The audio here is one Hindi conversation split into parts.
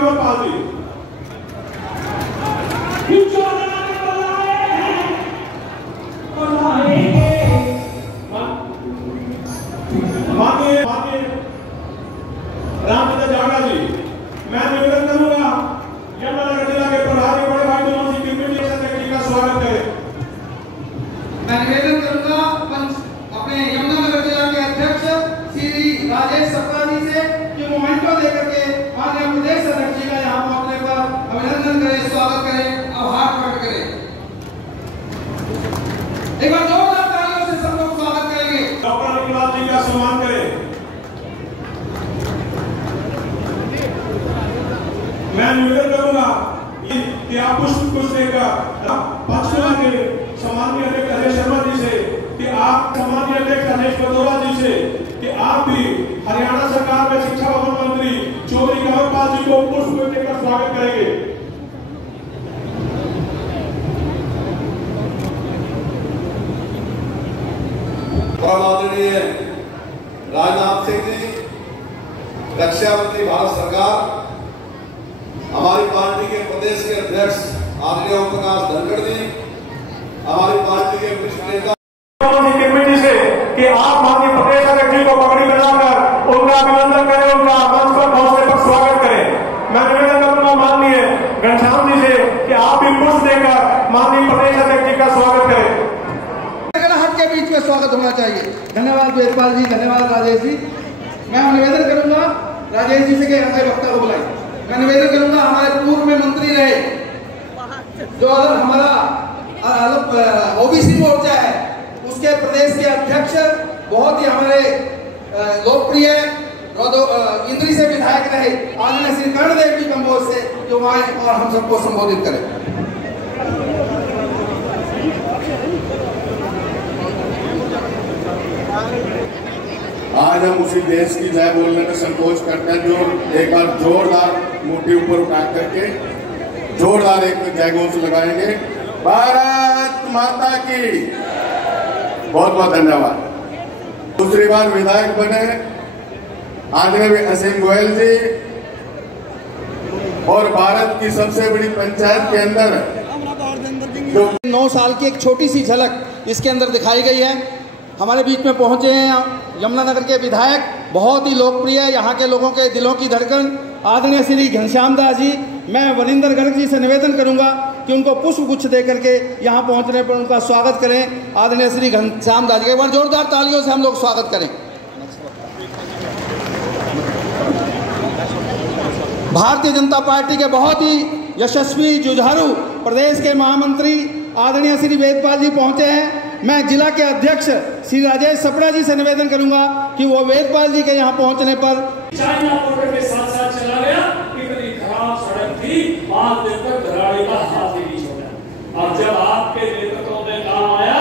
कंवरपाल जी। माननीय रामचंद्र जागड़ा जी, मैं निवेदन करूंगा यमुनानगर जिला के प्रभारी बड़े भाई दोनों जी कमेटी सेक्रेटरी का स्वागत करें। मैं निवेदन करूंगा अपने यमुनानगर जिला के अध्यक्ष श्री राजेश सप्रा जी से कि मोमेंटो देकर के माननीय प्रदेश अध्यक्ष जी का यहाँ पहुंचने पर अभिनंदन करें, स्वागत करें, आभार प्रकट करें। एक बार जोरदार तालियों से सब लोग स्वागत करेंगे। डॉक्टर निकलाल जी का सम्मान करें। मैं निवेदन करूंगा कि आप पुष्प देकर पक्षमा के सम्मानीय अध्यक्ष अजय शर्मा जी से कि आप सम्मानीय अध्यक्ष अनिश बदौरा जी से कि आप भी हरियाणा सरकार में शिक्षा भवन मंत्री चौधरी कंवरपाल जी को पुष्प देकर स्वागत करेंगे। आदरणीय राजनाथ सिंह जी, रक्षा मंत्री भारत सरकार, हमारी पार्टी के प्रदेश के अध्यक्ष आदरणीय ओम प्रकाश धनखड़ जी, हमारी पार्टी के वरिष्ठ नेता कमेटी से कि आप माननीय प्रदेश अध्यक्ष जी को पगड़ी बनाकर उनका अभिनंदन करें, उनका मंच पर पहुंचने पर स्वागत करें। मैं निवेदन करूंगा माननीय घनश्याम जी से कि आप भी पुष्प देकर माननीय प्रदेश अध्यक्ष जी का स्वागत करें। के बीच में स्वागत होना चाहिए। धन्यवाद वेदपाल जी, धन्यवाद राजेश जी। मैं निवेदन करूंगा राजेश जी से कि हमारे वक्ता को बुलाएं। मैं निवेदन करूंगा हमारे पूर्व में मंत्री रहे जो हमारा ओबीसी मोर्चा है उसके प्रदेश के अध्यक्ष, बहुत ही हमारे लोकप्रिय इंद्री से विधायक रहे आदरणीय श्री कर्णदेव जी कंबोज से जो आए और हम सबको संबोधित करें। आज हम उसी देश की जय बोलने में संकोच करते हैं जो एक बार जोरदार मुट्ठी ऊपर उठा करके जोरदार एक जय घोष लगाएंगे। भारत माता की बहुत बहुत धन्यवाद। दूसरी बार विधायक बने आदरणीय असीम गोयल जी और भारत की सबसे बड़ी पंचायत के अंदर जो 9 साल की एक छोटी सी झलक इसके अंदर दिखाई गई है। हमारे बीच में पहुंचे हैं यमुनानगर के विधायक, बहुत ही लोकप्रिय, यहाँ के लोगों के दिलों की धड़कन आदरणीय श्री घनश्याम दास जी। मैं वरिंदर गर्ग जी से निवेदन करूंगा कि उनको पुष्प गुच्छ देकर के यहाँ पहुंचने पर उनका स्वागत करें। आदरणीय श्री घनश्याम दास जी, एक बार जोरदार तालियों से हम लोग स्वागत करें। भारतीय जनता पार्टी के बहुत ही यशस्वी जुझारू प्रदेश के महामंत्री आदरणीय श्री वेदपाल जी पहुंचे हैं। मैं जिला के अध्यक्ष श्री राजेश सप्रा जी से निवेदन करूंगा कि वो वेदपाल जी के यहाँ पहुंचने पर चाइना बॉर्डर के साथ साथ चला गया। इतनी खराब सड़क थी, आज दिन तक घराड़े का हाथ ही नहीं छोड़ा। अब जब आपके नेतृत्व में काम आया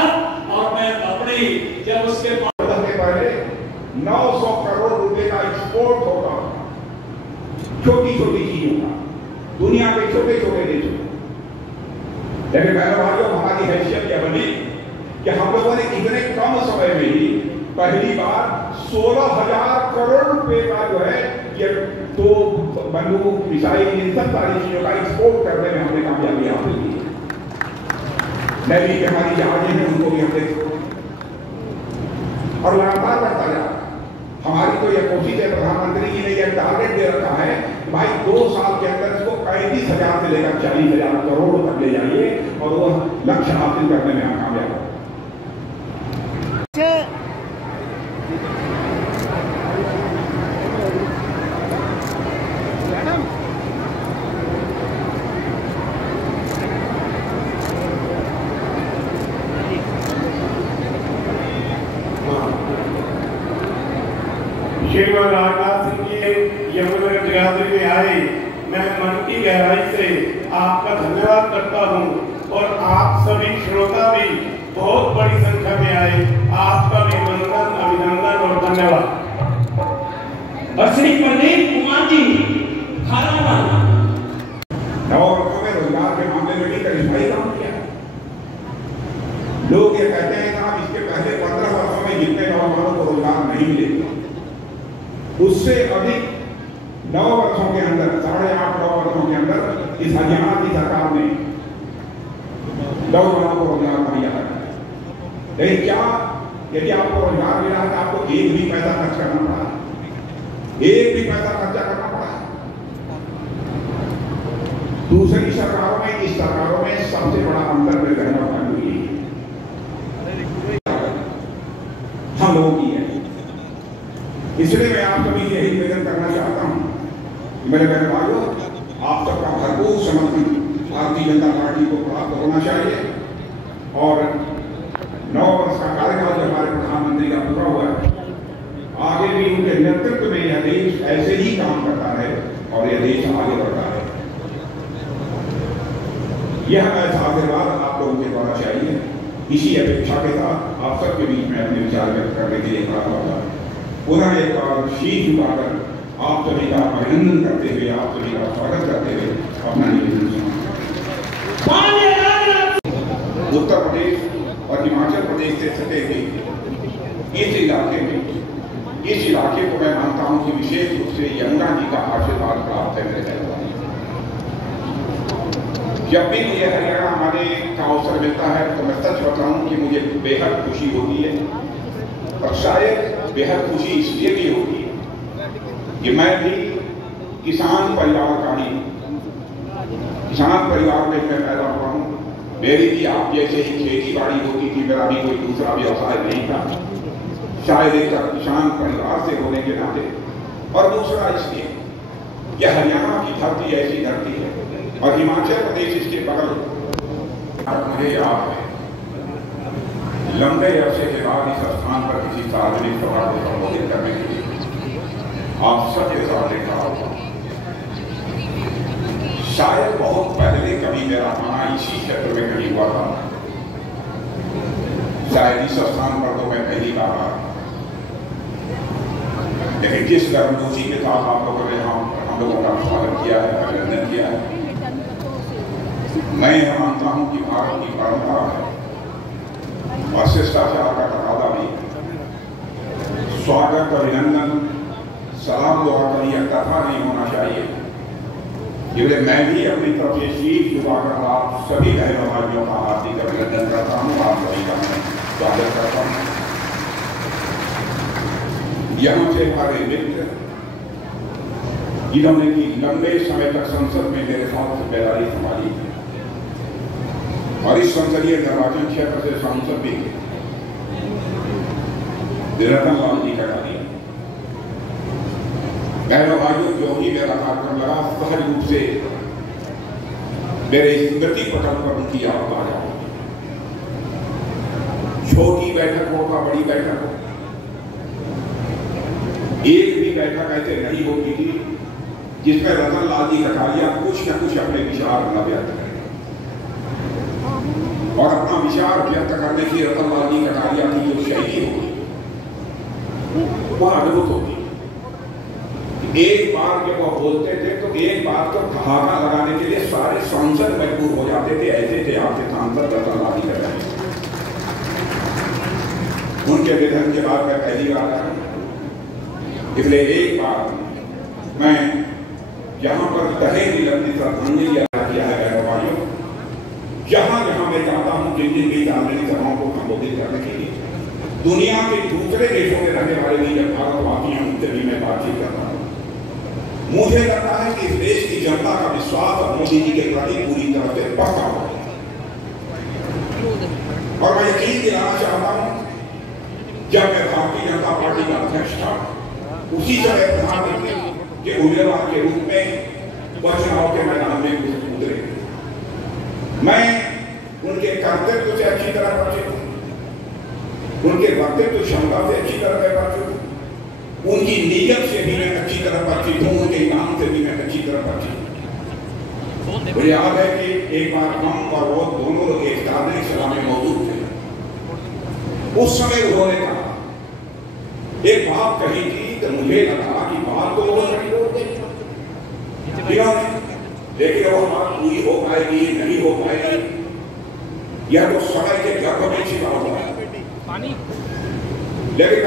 और मैं अपनी जब उसके पहले 900 करोड़ रुपए का एक्सपोर्ट होगा छोटी छोटी चीजों का दुनिया के छोटे छोटे देशों। लेकिन भाइयों, हमारी हैसियत यह बनी कि हम लोगों ने इतने कम समय में ही पहली बार 16,000 करोड़ रुपए का जो है ये तो बंदूक मिसाइल इन सब सारी चीजों का एक्सपोर्ट करने में हमने कामयाबी हासिल की। नेवी की हमारी जहाजें हैं उनको भी हमने और लगातार बढ़ता जा। हमारी तो यह कोशिश है, प्रधानमंत्री जी ने यह टारगेट दे रखा है कि भाई 2 साल के अंदर इसको 35,000 से लेकर 40,000 करोड़ तक ले जाइए और वो लक्ष्य हासिल करने में हम कामयाब हो। श्रीमान राजनाथ सिंह जी यमुनानगर जगाधरी में आए, मैं मन की गहराई से आपका धन्यवाद करता हूं और आप सभी श्रोता भी बहुत बड़ी संख्या में आए, आपका भी वंदन, अभिनंदन और धन्यवाद। और श्री प्रदीप कुमार जी नववर्षों में रोजगार के मामले में भी कई काम किया। लोग ये कहते हैं साहब इसके पहले 15 वर्षों में जितने नौजवानों को रोजगार नहीं मिले उससे अधिक 9 वर्षों के अंदर 8.5 लाख इस हरियाणा की सरकार ने नौजवानों को रोजगार मुहैया कराया। लेकिन क्या यदि आपको रोजगार मिला है तो आपको एक भी पैसा खर्च करना पड़ा है? एक भी पैसा खर्चा करना पड़ा है? दूसरी सरकारों में इस सरकारों में सबसे बड़ा अंतर में रहना पड़ा हम लोगों की है। इसलिए मैं आप सभी यही निवेदन करना चाहता हूं कि मेरे बहन भाइयों, आप सबका भरपूर समर्थन भारतीय जनता पार्टी को प्राप्त होना चाहिए और 9 वर्ष का कार्यकाल जो हमारे प्रधानमंत्री का पूरा हुआ है, आगे भी उनके नेतृत्व में यह देश ऐसे ही काम करता है और यह देश आगे बढ़ता है। यह ऐसा आशीर्वाद आप लोगों के द्वारा चाहिए। इसी अपेक्षा के साथ आप सबके बीच में अपने विचार व्यक्त करने के लिए खड़ा हुआ है। पुनः एक बार शीश झुकाकर आप सभी का अभिनंदन करते हुए, आप सभी का स्वागत करते हुए अपना निवेदन उत्तर प्रदेश और हिमाचल प्रदेश से सटे हुए इस इलाके को मैं मानता हूं कि विशेष रूप से यमुना जी का आशीर्वाद प्राप्त है मेरे भाई। जब भी मुझे हरियाणा आने का अवसर मिलता है तो मैं सच बताऊं कि मुझे बेहद खुशी होती है और शायद बेहद खुशी इसलिए भी होती है कि मैं भी किसान परिवार का ही किसान परिवार में मैं पैदा हुआ हूं। मेरी भी आप जैसे ही खेती बाड़ी होती थी, मेरा भी कोई दूसरा व्यवसाय नहीं था। शायद एक किसान परिवार से होने के नाते और दूसरा इसलिए यह हरियाणा की धरती ऐसी धरती है और हिमाचल प्रदेश इसके बगल। मुझे याद है लंबे अरसे के बाद इस स्थान पर किसी सार्वजनिक सभा को संबोधित करने के लिए आप सबके साथ देखा होगा। शायद बहुत पहले कभी मेरा आना इसी क्षेत्र में कहीं हुआ था। शायद इस स्थान पर तो मैं पहली बार आया, लेकिन जिस गर्मजोशी के साथ आप लोगों ने हम लोगों का स्वागत किया है, अभिनंदन किया है, मैं यह मानता हूं कि भारत की परंपरा है और शिष्टाचार का तकादा भी स्वागत, अभिनंदन, सलाम दुआ कर यह कथा नहीं होना चाहिए। इसलिए मैं भी अपनी तरफ से शीश झुकाकर आप सभी बहनों भाइयों का हार्दिक अभिनंदन करता हूं, आप सभी का मैं स्वागत करता हूं। यहां से हमारे मित्र जिन्होंने की लंबे समय तक संसद में मेरे साथ जिम्मेदारी संभाली और इस संसदीय निर्वाचन क्षेत्र से सांसद भी रतन लाल जी का दिया। बहनों भाइयों, जो ही मेरा कार्यक्रम लगा सहज रूप से मेरे स्मृति पटल पर उनकी याद आ जाए। छोटी बैठक हो या बड़ी बैठक हो, एक भी बैठक ऐसे नहीं होती थी जिसमें रतन लाल जी कटारिया कुछ न कुछ अपने विचार न व्यक्त करें और अपना विचार व्यक्त करने की रतन लाल जी कटारिया की जो शैली होती वह अद्भुत होती। एक बार जब वह बोलते थे तो एक बार तो ठहाका लगाने के लिए सारे सांसद मजबूर हो जाते थे। ऐसे थे आपके सांसद रतन लाल जी कटारिया। उनके निधन के बाद मैं पहली बार आया, इसलिए एक बार मैं जहां पर कहीं भी लंबी श्रद्धांजलि किया है बहनों भाइयों, जहां जहां मैं जाता हूं जिन जिन भी सार्वजनिक सभाओं को संबोधित करने के लिए, दुनिया के दूसरे देशों में रहने वाले भी जब भारतवासी हैं उनसे भी मैं बातचीत करता हूं। मुझे लगता है कि इस देश की जनता का विश्वास और मोदी जी के प्रति पूरी तरह से पक्का हो गया और मैं यकीन दिलाना चाहता हूं, जब मैं भारतीय जनता पार्टी का अध्यक्ष था उसी समय प्रधानमंत्री के उम्मीदवार के रूप में वह चुनाव के मैदान में उतरे। मैं उनके कर्तव्य से अच्छी तरह परिचित हूं, उनके वक्तव्य क्षमता से अच्छी तरह मैं परिचित हूं, उनकी नीयत से भी मैं अच्छी तरह परिचित हूं, उनके नाम से भी मैं अच्छी तरह परिचित हूं। मुझे याद है कि एक बार हम और वो दोनों लोग एक सार्वजनिक सभा में मौजूद थे। उस समय उन्होंने कहा, एक बात कही थी तो मुझे लगा कि बात तो वो नहीं बोलते, लेकिन वो बात पूरी हो पाएगी नहीं हो पाएगी यह तो समय के गर्भ में छिपा हुआ है। लेकिन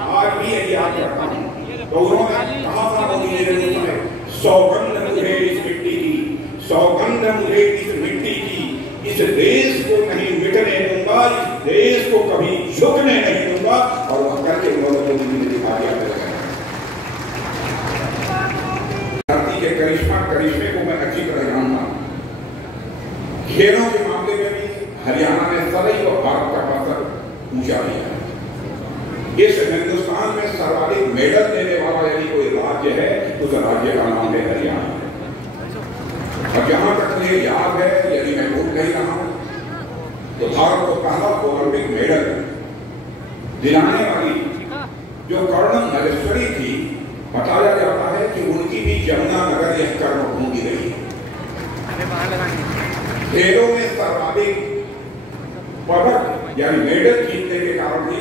आज भी यदि याद करता हूं तो उन्होंने कहा था मोदी जी ने, सौगंध मुझे इस मिट्टी की गंध मुझे इस मिट्टी की, इस देश को नहीं मिटने दूंगा, इस देश को कभी झुकने नहीं दूंगा। और वह करके उन्होंने मुझे दिखा दिया। धरती के करिश्मे को मैं अच्छी तरह जानता हूं। खेलों के मामले में भी हरियाणा ने सदैव भारत का पत्थर ऊंचा किया है। इस हिंदुस्तान में सर्वाधिक मेडल देने वाला यदि कोई राज्य है तो उस राज्य का नाम है हरियाणा। और जहां तक मुझे याद है, यदि मैं भूल नहीं रहा हूं, तो भारत को पहला ओलंपिक मेडल दिलाने वाली जो कर्णम नरेश्वरी थी, बताया जाता है कि उनकी भी यमुनानगर यह कर्मभूमि रही। खेलों में सर्वाधिक पदक यानी मेडल जीतने के कारण भी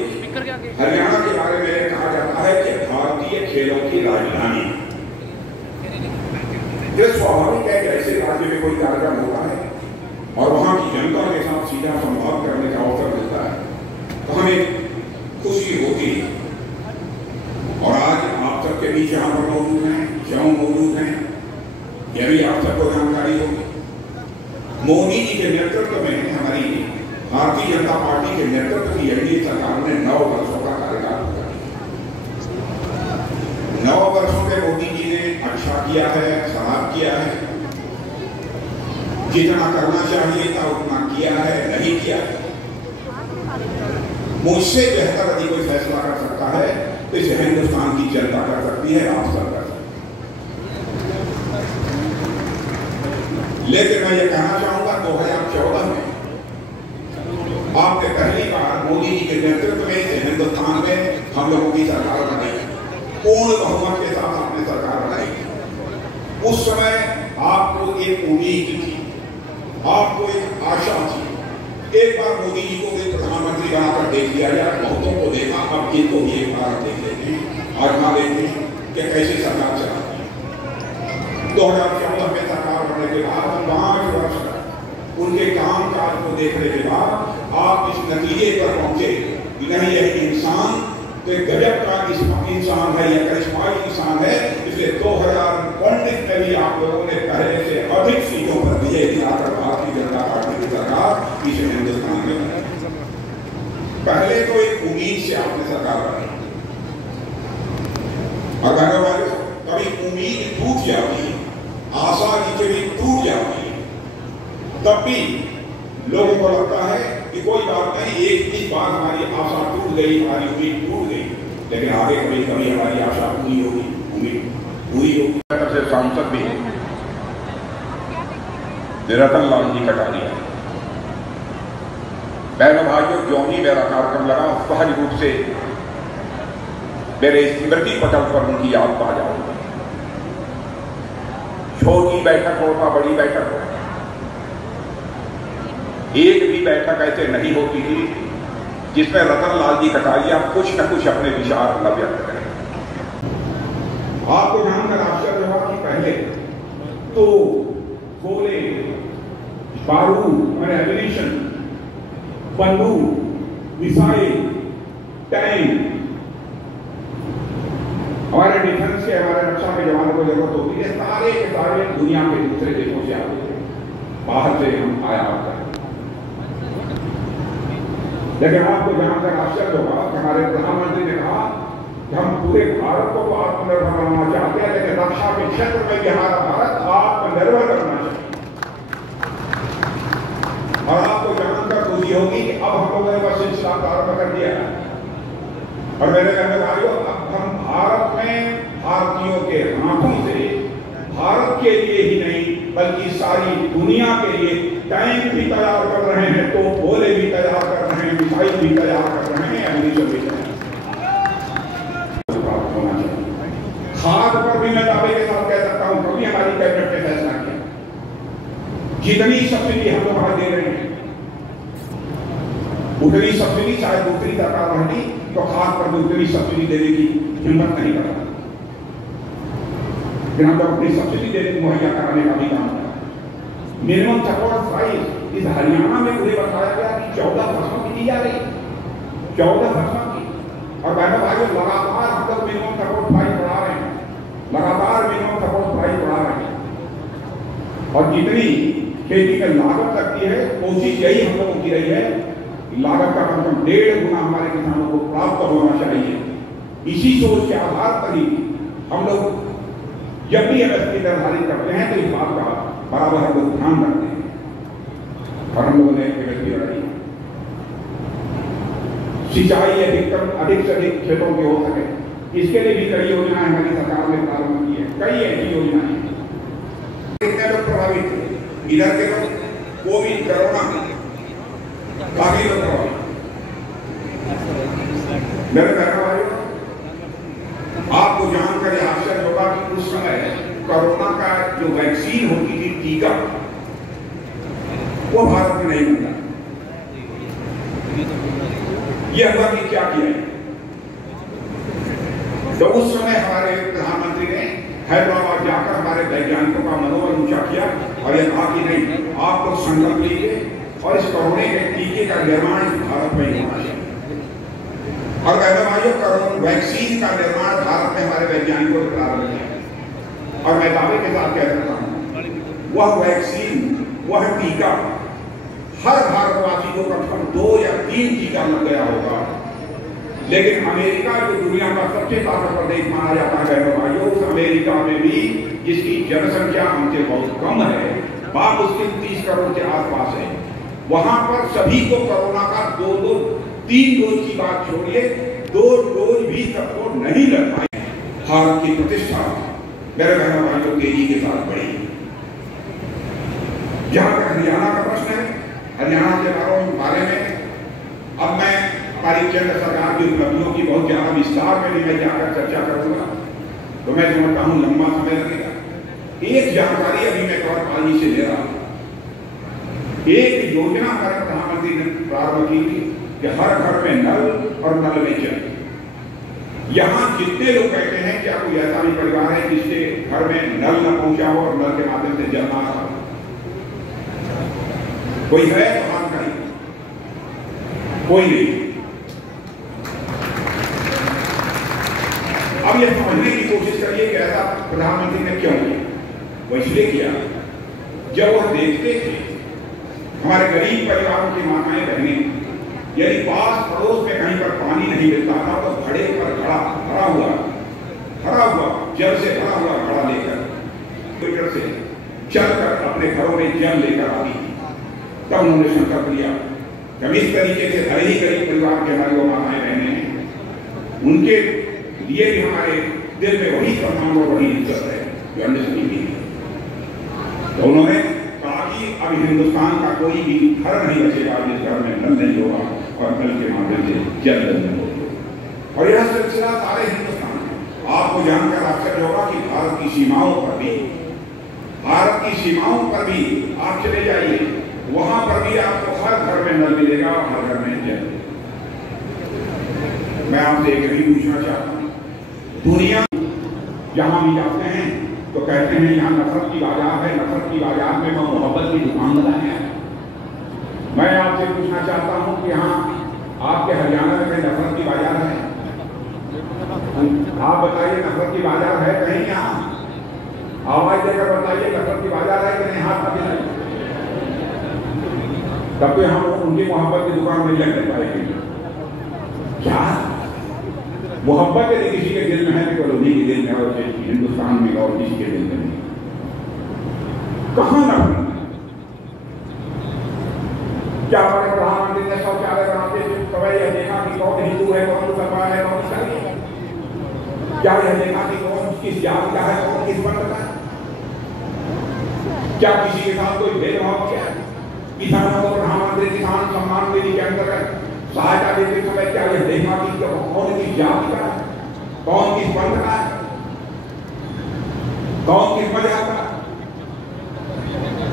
हरियाणा के बारे में कहा जाता है कि भारतीय खेलों की राजधानी। यह स्वाभाविक है कि ऐसे राज्य में कोई कार्यक्रम होता है और वहां की जनता के साथ सीधा संवाद करने का अवसर मिलता है तो हमें खुशी होती है। और आज आप सबके बीच यहाँ पर मौजूद हैं, क्यों मौजूद हैं, यह भी आप सबको जानकारी होगी। मोदी जी के नेतृत्व में हमारी भारतीय जनता पार्टी के नेतृत्व की एनडीए सरकार ने 9 वर्षों का कार्यकाल पूरा किया। 9 वर्षों में मोदी जी ने अच्छा किया है, खराब किया है, जितना करना चाहिए था उतना किया है, नहीं किया है। मुझसे बेहतर यदि कोई फैसला कर सकता है तो इसे हिंदुस्तान की जनता कर सकती है, आप सब कर सकते हैं। लेकिन मैं ये कहना चाहूंगा 2014 में आपने पहली बार मोदी जी के नेतृत्व में हिंदुस्तान में हम लोगों की सरकार बनाई, पूर्ण बहुमत के साथ आपने सरकार बनाई। उस समय आपको एक उम्मीद थी, आपको एक आशा थी, एक बार मोदी जी को भी प्रधानमंत्री बनाकर देख लिया जाए। बहुतों को देखा, अब इनको भी एक बार देख लेते हैं, आजमा लेते हैं कि कैसी सरकार चलाती है। 2014 में सरकार बनने के बाद 5 वर्ष उनके काम काज को देखने के बाद आप इस नतीजे पर पहुंचे कि नहीं, यह इंसान तो एक गजब का इंसान है, यह करिश्माई इंसान है। इसलिए 2019 में भी आप लोगों ने पहले से अधिक सीटों पर विजय दिलाकर भारतीय जनता पार्टी की सरकार इस हिंदुस्तान में। पहले तो एक उम्मीद से आपने सरकार बनाई और कहने वाले कभी उम्मीद टूट जाती है, आशा की चिड़ी टूट जाती है, तब भी लोगों को लगता है कि कोई बात नहीं, एक बार हमारी आशा टूट गई, हमारी उम्मीद टूट गई, लेकिन आगे कभी कभी हमारी आशा पूरी होगी, उम्मीद पूरी होगी। तरफ से सांसद भी रतन लाल जी कटारिया, बहनों भाइयों, जो भी मेरा कार्यक्रम लगा सहज रूप से मेरे स्मृति पटल पर उनकी याद पा जाऊंगा। छोटी बैठक हो या बड़ी बैठक हो, एक भी बैठक ऐसे नहीं होती थी जिसमें रतन लाल जी कटारिया कुछ न कुछ अपने विचार न व्यक्त करें। आपको जानकर आश्चर्य होगा कि पहले तो गोले, बारूद, एमिनेशन, बंदूक, मिसाइल, टैंक, हमारे डिफेंस के, हमारे रक्षा के जवानों को जरूरत होती है, सारे के सारे दुनिया के दूसरे देशों से आते थे, बाहर से हम आयात करते। लेकिन आपको जानकर आश्चर्य होगा कि हमारे प्रधानमंत्री ने कहा कि हम पूरे भारत को आत्मनिर्भर बनाना चाहते हैं, लेकिन रक्षा के क्षेत्र में भी हमारा भारत आत्मनिर्भर करना चाहिए। और आपको जानकर खुशी होगी कि अब हम लोगों ने बस सिलसिला प्रारंभ कर दिया है। और मेरे कहने भाइयों, अब हम भारत में भारतीयों के हाथों से भारत के लिए ही नहीं बल्कि सारी दुनिया के लिए टैंक भी तैयार कर रहे हैं, तो गोले भी तैयार कर रहे हैं, मिसाइल भी तैयार कर रहे हैं, एमिनेशन भी तैयार होना चाहिए। खाद पर भी मैं दावे के साथ कह सकता हूं, कभी हमारी कैबिनेट ने फैसला किया, जितनी सब्सिडी हम लोग दे रहे हैं उतनी सब्सिडी शायद दूसरी सरकार रहती तो खाद पर भी उतनी सब्सिडी देने की हिम्मत नहीं करता, लेकिन हम लोग अपनी सब्सिडी देने मुहैया कराने का भी काम करा। मिनिमम सपोर्ट प्राइस इस हरियाणा में मुझे बताया गया कि 14 फसलों की दी जा रही, 14 फसलों की। और बहनों भाइयों, लगातार हम लोग मिनिमम सपोर्ट प्राइस बढ़ा रहे हैं, लगातार मिनिमम सपोर्ट प्राइस बढ़ा रहे हैं। और जितनी खेती में लागत लगती है, कोशिश यही हम लोगों की रही है कि लागत का कम से कम 1.5 गुना हमारे किसानों को प्राप्त होना चाहिए। इसी सोच के आधार पर ही हम लोग जब भी एमएसपी निर्धारित करते हैं तो इस बात का बराबर हम लोग ध्यान रखते हैं और हम लोगों ने एमएसपी बढ़ाई। सिंचाई अधिक से अधिक खेतों की हो सके, इसके लिए भी कई योजनाएं हमारी सरकार ने प्रारंभ की है। कई ऐसी योजनाएं कितने लोग प्रभावित थे, इधर के लोग कोविड कोरोना काफी लोग प्रभावित। मेरे बहनों भाइयों, आपको जानकर आश्चर्य होगा कि उस समय कोरोना का जो वैक्सीन होती थी, टीका, वो भारत में नहीं बनता। ये हुआ कि क्या किया, तो उस समय हमारे प्रधानमंत्री ने हैदराबाद जाकर हमारे वैज्ञानिकों का मनोबल ऊंचा किया और यह कहा कि नहीं, आप लोग संकल्प लीजिए और इस कोरोना के टीके का निर्माण इस भारत में ही होना चाहिए। और कोरोना वैक्सीन का निर्माण भारत में हमारे वैज्ञानिकों ने प्रारंभ किया और मैं दावे के साथ कह सकता हूं वह वैक्सीन, वह टीका हर भारतवासी को कम से कम 2 या 3 टीका लग गया होगा। लेकिन अमेरिका, जो दुनिया का सबसे ताकतवर देश माना जाता है भाइयों, उस अमेरिका में भी जिसकी जनसंख्या हमसे बहुत कम है, बात उसके 30 करोड़ के आसपास है, वहां पर सभी को कोरोना का 2-3 डोज की बात छोड़िए, 2 डोज भी सबको नहीं लग पाए। भारत की प्रतिष्ठा मेरे बहनों भाइयों तेजी के साथ बढ़ी। जहां तक हरियाणा का प्रश्न है, हरियाणा के बारे में अब मैं हमारी केंद्र सरकार की उपलब्धियों की बहुत ज्यादा विस्तार में भी मैं जाकर चर्चा करूंगा, तो मैं समझता हूं लंबा समय लगेगा। एक जानकारी अभी मैं कौरपाल जी से ले रहा हूं। एक योजना हमारे प्रधानमंत्री ने प्रारंभ की थी कि हर घर में नल और नल में जल। यहां जितने लोग कहते हैं क्या कोई ऐसा भी परिवार है जिसके घर में नल न पहुंचा हो और नल के माध्यम से जल ना आ रहा हो? कोई है तो हाथ करें, कोई नहीं। अब यह समझने की कोशिश करिए कि ऐसा प्रधानमंत्री ने क्यों किया। वो इसलिए किया जब वह देखते थे हमारे गरीब परिवारों की माताएं बहनें यदि पास पड़ोस में कहीं पर पानी नहीं मिलता था तो घड़े पर भरा हुआ जल से भरा हुआ घड़ा लेकर से चलकर अपने घरों में जल लेकर आती थी। तब उन्होंने संकल्प लिया जब इस तरीके से हर ही गरीब परिवार के हमारी वो माताएं बहनें हैं, उनके लिए भी हमारे दिल में वही सम्मान और वही इज्जत है जो अन्य सभी की है। तो उन्होंने कहा कि अब हिंदुस्तान का कोई भी घर नहीं बचेगा जिस घर में नल नहीं होगा और नल के माध्यम से जल नहीं होगा। और यह सिलसिला सारे हिंदुस्तान में आपको जानकर आश्चर्य होगा कि भारत की सीमाओं पर भी आप चले जाइए, वहां पर भी आपको हर घर में नल मिलेगा और हर घर में जल। मैं आपसे एक भी पूछना चाहता हूं, दुनिया जहां भी जाते हैं तो कहते हैं यहाँ नफरत की बाजार है, नफरत की बाजार में वह मोहब्बत की दुकान लगाए हैं। मैं आपसे पूछना चाहता हूं कि यहाँ आपके हरियाणा में कहीं नफरत की बाजार है? आप बताइए नफरत की बाजार है कहीं? यहाँ आवाज देकर बताइए नफरत की बाजार है कि नहीं? हाथ मत दिलाइए, तब तो हम उनकी मोहब्बत की दुकान नहीं लगने पाएगी। क्या मोहब्बत यदि किसी के दिल में है तो उन्हीं के दिल में और हिंदुस्तान में और किसी के दिल में नहीं। कहां नफरत? क्या हमारे प्रधानमंत्री ने शौचालय बनाते थे तो यह देखा कि कौन हिंदू है, कौन मुसलमान है, कौन ईसाई है? क्या यह देखा कि कौन किस जाति का है, कौन किस पंथ का है? क्या किसी के साथ कोई भेदभाव किया? किसानों को प्रधानमंत्री किसान सम्मान निधि के अंतर्गत सहायता देते समय क्या यह देखा कि कौन किस जाति का है, कौन किस पंथ का है, कौन किस मजहब का?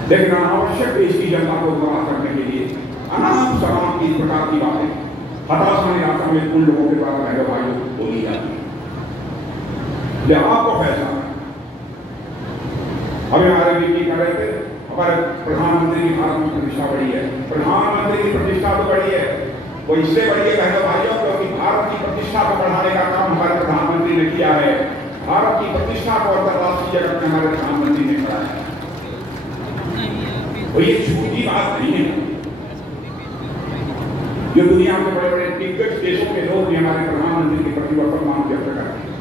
लेकिन अनावश्यक देश की जनता को गुमराह करने के लिए अनाम सलाम की प्रकार की बातें हताशा निराशा में उन लोगों के द्वारा बहनों भाइयों बोली जाती है। आपको फैसला अभी हमारे मीटिंग कर रहे थे, हमारे प्रधानमंत्री की भारत में प्रतिष्ठा बढ़ी है। प्रधानमंत्री की प्रतिष्ठा तो बढ़ी है, वो इसलिए बढ़ी है बहनों भाइयों क्योंकि भारत की प्रतिष्ठा को बढ़ाने का काम हमारे प्रधानमंत्री ने किया है। भारत की प्रतिष्ठा को अंतर्राष्ट्रीय जगत में हमारे प्रधानमंत्री ने कराया है। और ये झूठी बात नहीं है। जो दुनिया के बड़े बड़े दिग्गज देशों के लोग भी हमारे प्रधानमंत्री के प्रति सम्मान व्यक्त करते हैं।